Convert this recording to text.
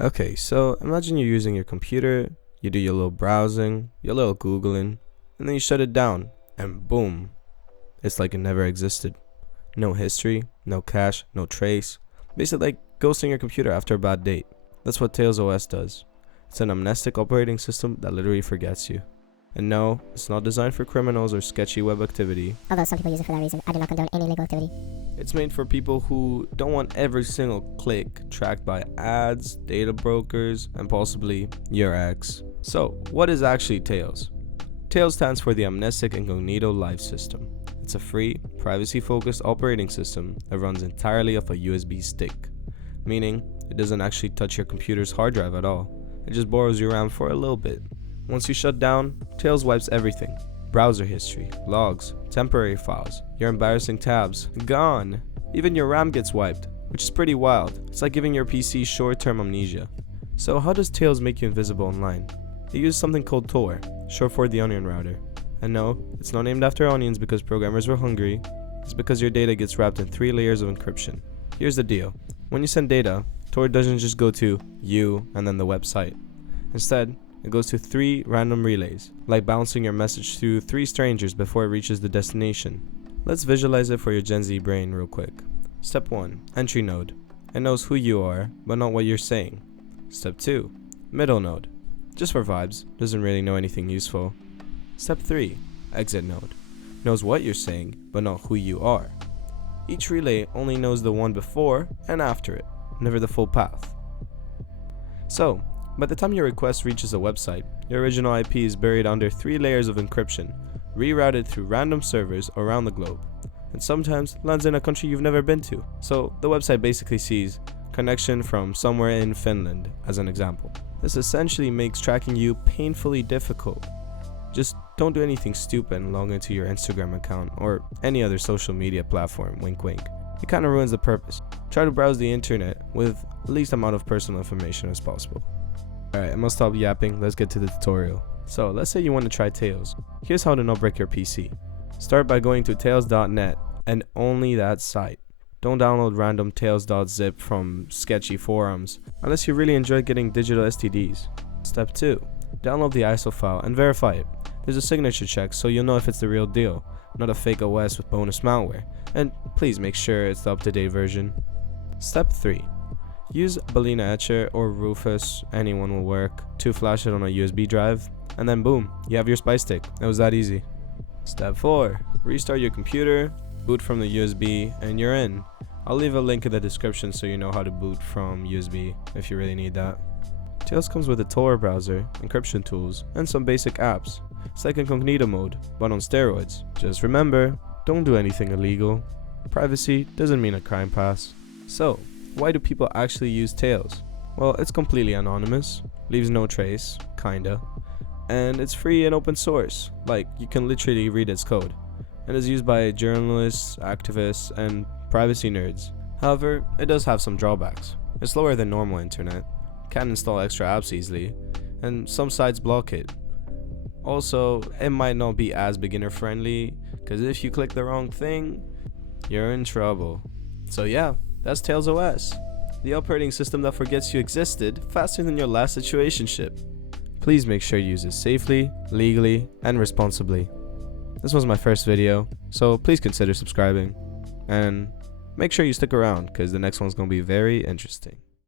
Okay, so imagine you're using your computer, you do your little browsing, your little Googling, and then you shut it down, and boom, it's like it never existed. No history, no cache, no trace. Basically like ghosting your computer after a bad date. That's what Tails OS does. It's an amnestic operating system that literally forgets you. And no, it's not designed for criminals or sketchy web activity. Although some people use it for that reason, I do not condone any illegal activity. It's made for people who don't want every single click tracked by ads, data brokers, and possibly your ex. So, what is actually Tails? Tails stands for the Amnestic Incognito Live System. It's a free, privacy-focused operating system that runs entirely off a USB stick, meaning it doesn't actually touch your computer's hard drive at all. It just borrows your RAM for a little bit. Once you shut down, Tails wipes everything. Browser history, logs, temporary files, your embarrassing tabs, gone. Even your RAM gets wiped, which is pretty wild. It's like giving your PC short-term amnesia. So how does Tails make you invisible online? It uses something called Tor, short for the onion router. And no, it's not named after onions because programmers were hungry. It's because your data gets wrapped in 3 layers of encryption. Here's the deal. When you send data, Tor doesn't just go to you and then the website. Instead, it goes to 3 random relays, like bouncing your message to 3 strangers before it reaches the destination. Let's visualize it for your Gen Z brain real quick. Step 1. Entry node. It knows who you are, but not what you're saying. Step 2. Middle node. Just for vibes, doesn't really know anything useful. Step 3. Exit node. Knows what you're saying, but not who you are. Each relay only knows the one before and after it, never the full path. So, by the time your request reaches a website, your original IP is buried under 3 layers of encryption, rerouted through random servers around the globe, and sometimes lands in a country you've never been to. So the website basically sees connection from somewhere in Finland, as an example. This essentially makes tracking you painfully difficult. Just don't do anything stupid and log into your Instagram account or any other social media platform, wink wink. It kinda ruins the purpose. Try to browse the internet with the least amount of personal information as possible. Alright, I'm gonna stop yapping, let's get to the tutorial. So, let's say you want to try Tails. Here's how to not break your PC. Start by going to tails.net and only that site. Don't download random tails.zip from sketchy forums, unless you really enjoy getting digital STDs. Step 2. Download the ISO file and verify it. There's a signature check so you'll know if it's the real deal, not a fake OS with bonus malware. And please make sure it's the up-to-date version. Step 3. Use Balena Etcher or Rufus, anyone will work, to flash it on a USB drive, and then boom, you have your spy stick. It was that easy. Step 4. Restart your computer, boot from the USB, and you're in. I'll leave a link in the description so you know how to boot from USB if you really need that. Tails comes with a Tor browser, encryption tools, and some basic apps. It's like incognito mode, but on steroids. Just remember, don't do anything illegal. Privacy doesn't mean a crime pass. So, why do people actually use Tails? Well, it's completely anonymous, leaves no trace, kinda, and it's free and open source, like you can literally read its code, and is used by journalists, activists, and privacy nerds. However, it does have some drawbacks. It's slower than normal internet, can't install extra apps easily, and some sites block it. Also, it might not be as beginner friendly, cause if you click the wrong thing, you're in trouble. So yeah, that's Tails OS, the operating system that forgets you existed faster than your last situationship. Please make sure you use it safely, legally, and responsibly. This was my first video, so please consider subscribing, and make sure you stick around because the next one's gonna be very interesting.